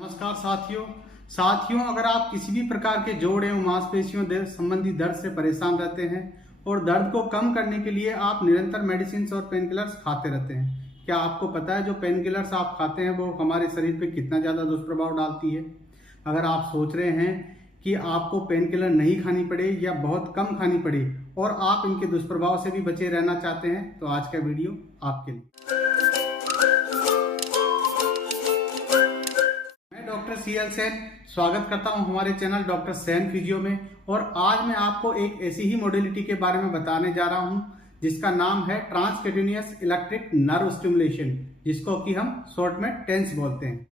नमस्कार साथियों, अगर आप किसी भी प्रकार के जोड़ एवं मांसपेशियों संबंधी दर्द से परेशान रहते हैं और दर्द को कम करने के लिए आप निरंतर मेडिसिन और पेन किलर्स खाते रहते हैं, क्या आपको पता है जो पेन किलर्स आप खाते हैं वो हमारे शरीर पे कितना ज़्यादा दुष्प्रभाव डालती है। अगर आप सोच रहे हैं कि आपको पेन किलर नहीं खानी पड़े या बहुत कम खानी पड़े और आप इनके दुष्प्रभाव से भी बचे रहना चाहते हैं तो आज का वीडियो आपके लिए। डॉक्टर CL सेन स्वागत करता हूं हमारे चैनल डॉक्टर सेन फिजियो में। और आज मैं आपको एक ऐसी ही मॉडलिटी के बारे में बताने जा रहा हूं जिसका नाम है ट्रांसक्यूटेनियस इलेक्ट्रिक नर्व स्टिमुलेशन, जिसको कि हम शॉर्ट में टेंस बोलते हैं।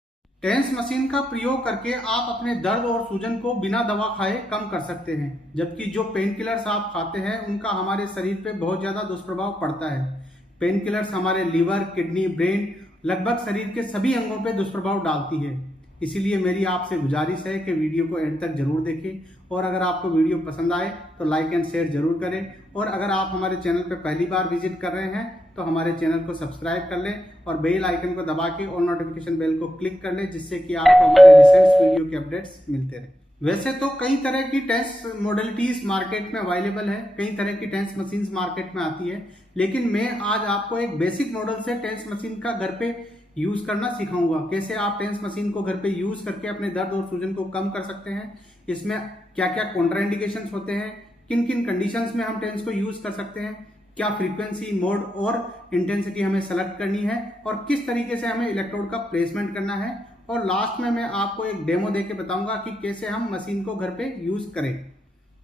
टेंस मशीन का प्रयोग करके आप अपने दर्द और सूजन को बिना दवा खाए कम कर सकते हैं, जबकि जो पेन किलर्स आप खाते हैं उनका हमारे शरीर पे बहुत ज्यादा दुष्प्रभाव पड़ता है। पेन किलर्स हमारे लीवर, किडनी, ब्रेन, लगभग शरीर के सभी अंगों पे दुष्प्रभाव डालती है। इसीलिए मेरी आपसे गुजारिश है कि वीडियो को एंड तक जरूर देखें और अगर आपको वीडियो पसंद आए तो लाइक एंड शेयर जरूर करें। और अगर आप हमारे चैनल पर पहली बार विजिट कर रहे हैं तो हमारे चैनल को सब्सक्राइब कर लें और बेल आइकन को दबा के और नोटिफिकेशन बेल को क्लिक कर लें, जिससे कि आपको हमारे रिसेंट वीडियो के अपडेट्स मिलते रहे। वैसे तो कई तरह की टेंस मॉडलिटीज मार्केट में अवेलेबल है, कई तरह की टेंस मशीन मार्केट में आती है, लेकिन मैं आज आपको एक बेसिक मॉडल से टेंस मशीन का घर पे यूज करना सिखाऊंगा। कैसे आप टेंस मशीन को घर पे यूज करके अपने दर्द और सूजन को कम कर सकते हैं, इसमें क्या क्या कॉन्ट्राइंडिकेशंस होते हैं, किन किन कंडीशंस में हम टेंस को यूज कर सकते हैं, क्या फ्रीक्वेंसी, मोड और इंटेंसिटी हमें सेलेक्ट करनी है और किस तरीके से हमें इलेक्ट्रोड का प्लेसमेंट करना है। और लास्ट में मैं आपको एक डेमो देके बताऊंगा कि कैसे हम मशीन को घर पे यूज करें।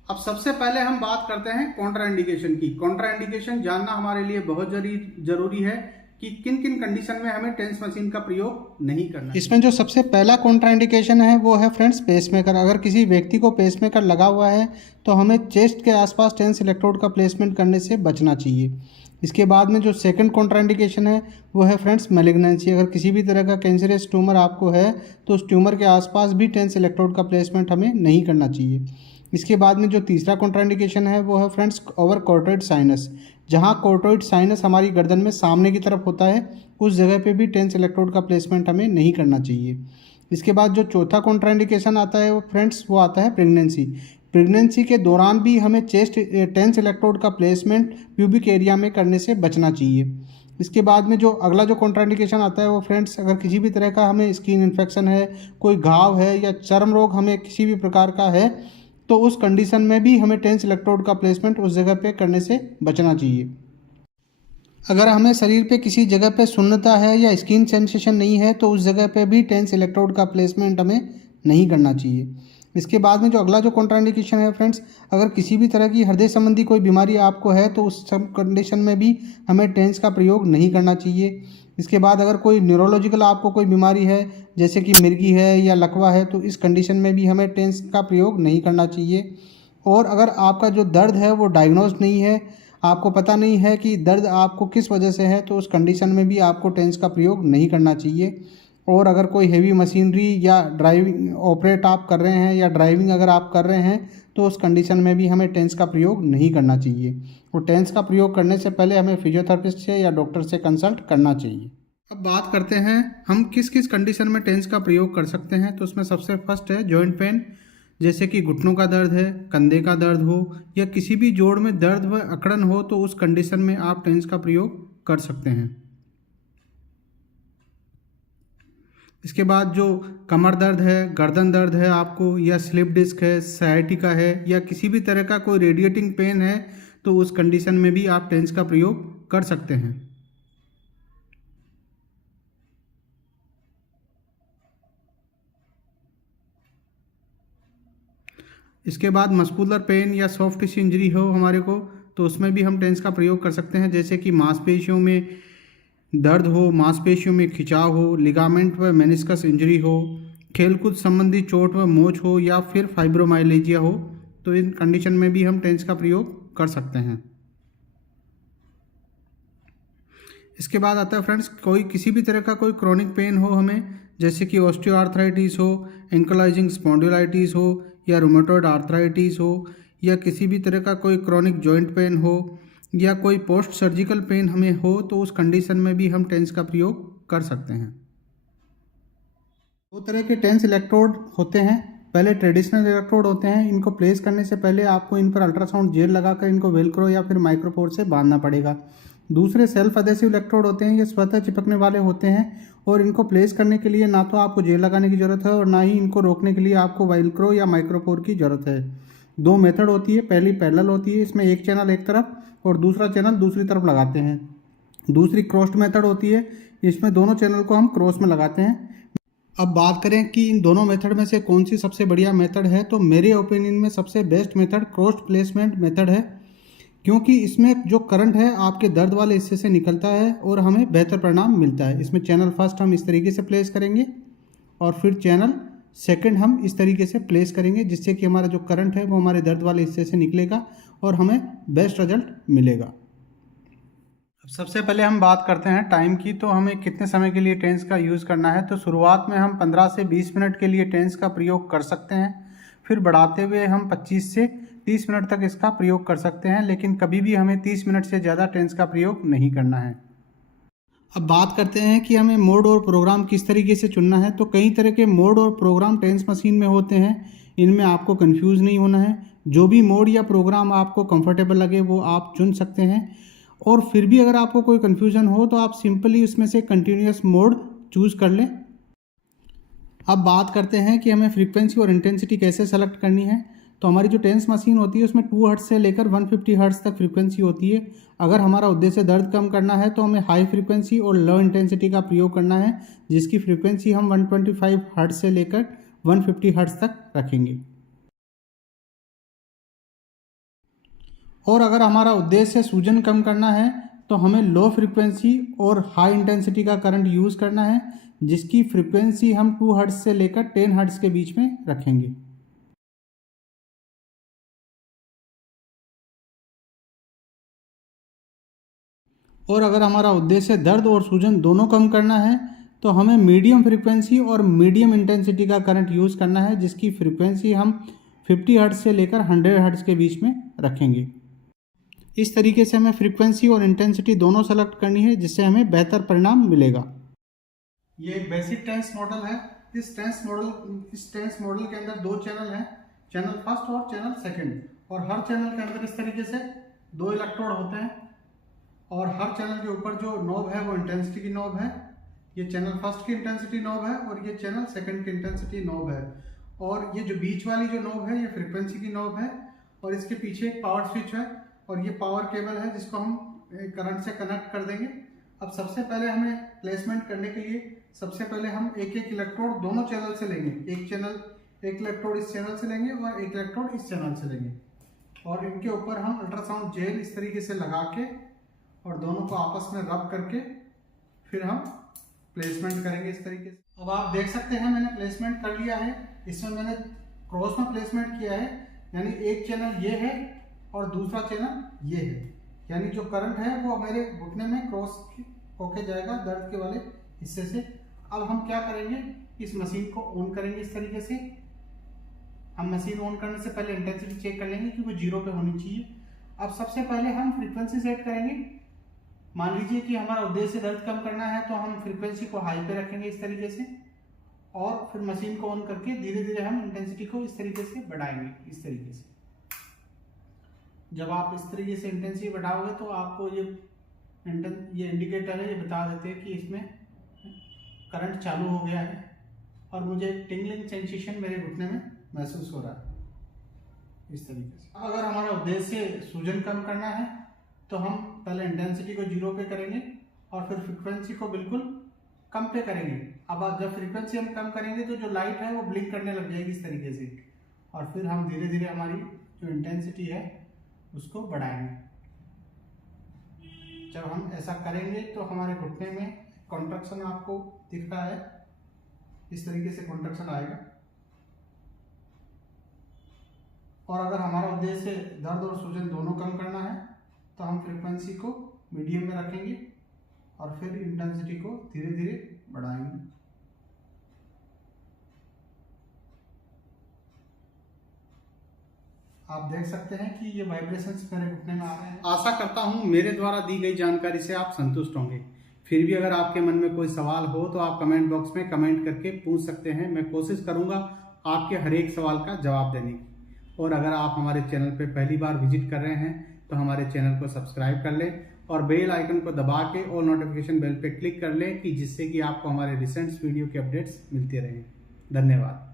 अब सबसे पहले हम बात करते हैं कॉन्ट्राइंडिकेशन की। कॉन्ट्राइंडिकेशन जानना हमारे लिए बहुत जरूरी है कि किन किन कंडीशन में हमें टेंस मशीन का प्रयोग नहीं करना। इसमें जो सबसे पहला कॉन्ट्राइंडिकेशन है वो है फ्रेंड्स पेसमेकर। अगर किसी व्यक्ति को पेसमेकर लगा हुआ है तो हमें चेस्ट के आसपास टेंस इलेक्ट्रोड का प्लेसमेंट करने से बचना चाहिए। इसके बाद में जो सेकंड कॉन्ट्राइंडिकेशन है वो है फ्रेंड्स मैलिग्नेंसी। अगर किसी भी तरह का कैंसरस ट्यूमर आपको है तो उस ट्यूमर के आसपास भी टेंस इलेक्ट्रोड का प्लेसमेंट हमें नहीं करना चाहिए। इसके बाद में जो तीसरा कॉन्ट्राइंडिकेशन है वो है फ्रेंड्स ओवर कॉर्टोइड साइनस। जहाँ कॉर्टोइड साइनस हमारी गर्दन में सामने की तरफ होता है उस जगह पे भी टेंस इलेक्ट्रोड का प्लेसमेंट हमें नहीं करना चाहिए। इसके बाद जो चौथा कॉन्ट्राइंडिकेशन आता है वो फ्रेंड्स वो आता है प्रेगनेंसी। प्रेगनेंसी के दौरान भी हमें चेस्ट टेंस इलेक्ट्रोड का प्लेसमेंट प्यूबिक एरिया में करने से बचना चाहिए। इसके बाद में जो अगला जो कॉन्ट्राइंडिकेशन आता है वो फ्रेंड्स अगर किसी भी तरह का हमें स्किन इन्फेक्शन है, कोई घाव है या चर्म रोग हमें किसी भी प्रकार का है तो उस कंडीशन में भी हमें टेंस इलेक्ट्रोड का प्लेसमेंट उस जगह पे करने से बचना चाहिए। अगर हमें शरीर पे किसी जगह पे सुन्नता है या स्किन सेंसेशन नहीं है तो उस जगह पे भी टेंस इलेक्ट्रोड का प्लेसमेंट हमें नहीं करना चाहिए। इसके बाद में जो अगला जो कॉन्ट्राइंडिकेशन है फ्रेंड्स, अगर किसी भी तरह की हृदय संबंधी कोई बीमारी आपको है तो उस सब कंडीशन में भी हमें टेंस का प्रयोग नहीं करना चाहिए। इसके बाद अगर कोई न्यूरोलॉजिकल आपको कोई बीमारी है जैसे कि मिर्गी है या लकवा है तो इस कंडीशन में भी हमें टेंस का प्रयोग नहीं करना चाहिए। और अगर आपका जो दर्द है वो डायग्नोज नहीं है, आपको पता नहीं है कि दर्द आपको किस वजह से है, तो उस कंडीशन में भी आपको टेंस का प्रयोग नहीं करना चाहिए। और अगर कोई हेवी मशीनरी या ड्राइविंग ऑपरेट आप कर रहे हैं या ड्राइविंग अगर आप कर रहे हैं तो उस कंडीशन में भी हमें टेंस का प्रयोग नहीं करना चाहिए। और टेंस का प्रयोग करने से पहले हमें फिजियोथेरेपिस्ट से या डॉक्टर से कंसल्ट करना चाहिए। अब बात करते हैं हम किस किस कंडीशन में टेंस का प्रयोग कर सकते हैं। तो उसमें सबसे फर्स्ट है जॉइंट पेन, जैसे कि घुटनों का दर्द है, कंधे का दर्द हो या किसी भी जोड़ में दर्द व अकड़न हो तो उस कंडीशन में आप टेंस का प्रयोग कर सकते हैं। इसके बाद जो कमर दर्द है, गर्दन दर्द है आपको, या स्लिप डिस्क है, साइटिका है या किसी भी तरह का कोई रेडिएटिंग पेन है तो उस कंडीशन में भी आप टेंस का प्रयोग कर सकते हैं। इसके बाद मस्कुलर पेन या सॉफ्ट टिश्यू इंजरी हो हमारे को तो उसमें भी हम टेंस का प्रयोग कर सकते हैं, जैसे कि मांसपेशियों में दर्द हो, मांसपेशियों में खिंचाव हो, लिगामेंट व मेनिस्कस इंजरी हो, खेलकूद संबंधी चोट व मोच हो या फिर फाइब्रोमाइलेजिया हो तो इन कंडीशन में भी हम टेंस का प्रयोग कर सकते हैं। इसके बाद आता है फ्रेंड्स कोई किसी भी तरह का कोई क्रोनिक पेन हो हमें, जैसे कि ऑस्टियोआर्थराइटिस हो, एंकलाइजिंग स्पॉन्डिलाइटिस हो या रूमेटॉइड आर्थराइटिस हो या किसी भी तरह का कोई क्रोनिक जॉइंट पेन हो या कोई पोस्ट सर्जिकल पेन हमें हो तो उस कंडीशन में भी हम टेंस का प्रयोग कर सकते हैं। दो तरह के टेंस इलेक्ट्रोड होते हैं। पहले ट्रेडिशनल इलेक्ट्रोड होते हैं, इनको प्लेस करने से पहले आपको इन पर अल्ट्रासाउंड जेल लगाकर इनको वेलक्रो या फिर माइक्रोपोर से बांधना पड़ेगा। दूसरे सेल्फ अडेसिव इलेक्ट्रोड होते हैं, ये स्वतः चिपकने वाले होते हैं और इनको प्लेस करने के लिए ना तो आपको जेल लगाने की ज़रूरत है और ना ही इनको रोकने के लिए आपको वेलक्रो या माइक्रोपोर की ज़रूरत है। दो मेथड होती है, पहली पैरेलल होती है, इसमें एक चैनल एक तरफ और दूसरा चैनल दूसरी तरफ लगाते हैं। दूसरी क्रॉस्ड मेथड होती है, इसमें दोनों चैनल को हम क्रॉस में लगाते हैं। अब बात करें कि इन दोनों मेथड में से कौन सी सबसे बढ़िया मेथड है, तो मेरे ओपिनियन में सबसे best method crossed placement method है, क्योंकि इसमें जो करंट है आपके दर्द वाले हिस्से से निकलता है और हमें बेहतर परिणाम मिलता है। इसमें चैनल फर्स्ट हम इस तरीके से प्लेस करेंगे और फिर चैनल सेकंड हम इस तरीके से प्लेस करेंगे, जिससे कि हमारा जो करंट है वो हमारे दर्द वाले हिस्से से निकलेगा और हमें बेस्ट रिजल्ट मिलेगा। अब सबसे पहले हम बात करते हैं टाइम की, तो हमें कितने समय के लिए टेंस का यूज़ करना है। तो शुरुआत में हम 15 से 20 मिनट के लिए टेंस का प्रयोग कर सकते हैं, फिर बढ़ाते हुए हम 25 से 30 मिनट तक इसका प्रयोग कर सकते हैं, लेकिन कभी भी हमें 30 मिनट से ज़्यादा टेंस का प्रयोग नहीं करना है। अब बात करते हैं कि हमें मोड और प्रोग्राम किस तरीके से चुनना है। तो कई तरह के मोड और प्रोग्राम टेंस मशीन में होते हैं, इनमें आपको कंफ्यूज नहीं होना है। जो भी मोड या प्रोग्राम आपको कंफर्टेबल लगे वो आप चुन सकते हैं, और फिर भी अगर आपको कोई कन्फ्यूज़न हो तो आप सिंपली उसमें से कंटिन्यूस मोड चूज़ कर लें। अब बात करते हैं कि हमें फ्रीक्वेंसी और इंटेंसिटी कैसे सेलेक्ट करनी है। तो हमारी जो टेंस मशीन होती है उसमें 2 हर्ट्ज से लेकर 150 हर्ट्ज तक फ्रीक्वेंसी होती है। अगर हमारा उद्देश्य दर्द कम करना है तो हमें हाई फ्रीक्वेंसी और लो इंटेंसिटी का प्रयोग करना है, जिसकी फ्रीक्वेंसी हम 125 हर्ट्ज से लेकर 150 हर्ट्ज तक रखेंगे। और अगर हमारा उद्देश्य सूजन कम करना है तो हमें लो फ्रीक्वेंसी और हाई इंटेंसिटी का करंट यूज़ करना है, जिसकी फ्रीक्वेंसी हम 2 हर्ट्ज से लेकर 10 हर्ट्ज के बीच में रखेंगे। और अगर हमारा उद्देश्य दर्द और सूजन दोनों कम करना है तो हमें मीडियम फ्रीक्वेंसी और मीडियम इंटेंसिटी का करंट यूज़ करना है, जिसकी फ्रीक्वेंसी हम 50 हर्ट्ज से लेकर 100 हर्ट्ज के बीच में रखेंगे। इस तरीके से हमें फ्रीक्वेंसी और इंटेंसिटी दोनों सेलेक्ट करनी है, जिससे हमें बेहतर परिणाम मिलेगा। ये एक बेसिक टेंस मॉडल है। इस टेंस मॉडल के अंदर दो चैनल हैं, चैनल फर्स्ट और चैनल सेकंड, और हर चैनल के अंदर इस तरीके से दो इलेक्ट्रोड होते हैं, और हर चैनल के ऊपर जो नॉब है वो इंटेंसिटी की नॉब है। ये चैनल फर्स्ट की इंटेंसिटी नॉब है और ये चैनल सेकंड की इंटेंसिटी नॉब है, और ये जो बीच वाली जो नॉब है ये फ्रीक्वेंसी की नॉब है, और इसके पीछे एक पावर स्विच है और ये पावर केबल है जिसको हम करंट से कनेक्ट कर देंगे। अब सबसे पहले हमें प्लेसमेंट करने के लिए सबसे पहले हम एक एक इलेक्ट्रोड दोनों चैनल से लेंगे। एक इलेक्ट्रोड इस चैनल से लेंगे और एक इलेक्ट्रोड इस चैनल से लेंगे, और इनके ऊपर हम अल्ट्रासाउंड जेल इस तरीके से लगा के और दोनों को आपस में रब करके फिर हम प्लेसमेंट करेंगे इस तरीके से। अब आप देख सकते हैं मैंने प्लेसमेंट कर लिया है। इसमें मैंने क्रॉस में प्लेसमेंट किया है, यानी एक चैनल ये है और दूसरा चैनल ये है, यानी जो करंट है वो मेरे घुटने में क्रॉस होके जाएगा दर्द के वाले हिस्से से। अब हम क्या करेंगे, इस मशीन को ऑन करेंगे इस तरीके से। हम मशीन ऑन करने से पहले इंटेंसिटी चेक कर लेंगे कि वो 0 पे होनी चाहिए। अब सबसे पहले हम फ्रीक्वेंसी सेट करेंगे। मान लीजिए कि हमारा उद्देश्य दर्द कम करना है तो हम फ्रीक्वेंसी को हाई पे रखेंगे इस तरीके से, और फिर मशीन को ऑन करके धीरे धीरे हम इंटेंसिटी को इस तरीके से बढ़ाएंगे। इस तरीके से जब आप इस तरीके से इंटेंसिटी बढ़ाओगे तो आपको ये इंडिकेटर है, ये बता देते हैं कि इसमें करंट चालू हो गया है, और मुझे टिंगलिंग सेंसेशन मेरे घुटने में महसूस हो रहा है इस तरीके से। अगर हमारा उद्देश्य सूजन कम करना है तो हम पहले इंटेंसिटी को 0 पे करेंगे और फिर फ्रीक्वेंसी को बिल्कुल कम पे करेंगे। अब जब फ्रीक्वेंसी हम कम करेंगे तो जो लाइट है वो ब्लिंक करने लग जाएगी इस तरीके से, और फिर हम धीरे धीरे हमारी जो इंटेंसिटी है उसको बढ़ाएंगे। जब हम ऐसा करेंगे तो हमारे घुटने में कॉन्ट्रैक्शन आपको दिख रहा है, इस तरीके से कॉन्ट्रैक्शन आएगा। और अगर हमारा उद्देश्य दर्द और सूजन दोनों कम करना है तो हम फ्रीक्वेंसी को मीडियम में रखेंगे और फिर इंटेंसिटी को धीरे धीरे बढ़ाएंगे। आप देख सकते हैं कि ये वाइब्रेशंस मेरे घुटने में आ रहे हैं। आशा करता हूं मेरे द्वारा दी गई जानकारी से आप संतुष्ट होंगे। फिर भी अगर आपके मन में कोई सवाल हो तो आप कमेंट बॉक्स में कमेंट करके पूछ सकते हैं। मैं कोशिश करूंगा आपके हर एक सवाल का जवाब देने की। और अगर आप हमारे चैनल पे पहली बार विजिट कर रहे हैं तो हमारे चैनल को सब्सक्राइब कर लें और बेल आइकन को दबा के और नोटिफिकेशन बेल पे क्लिक कर लें कि जिससे कि आपको हमारे रिसेंट वीडियो के अपडेट्स मिलते रहें। धन्यवाद।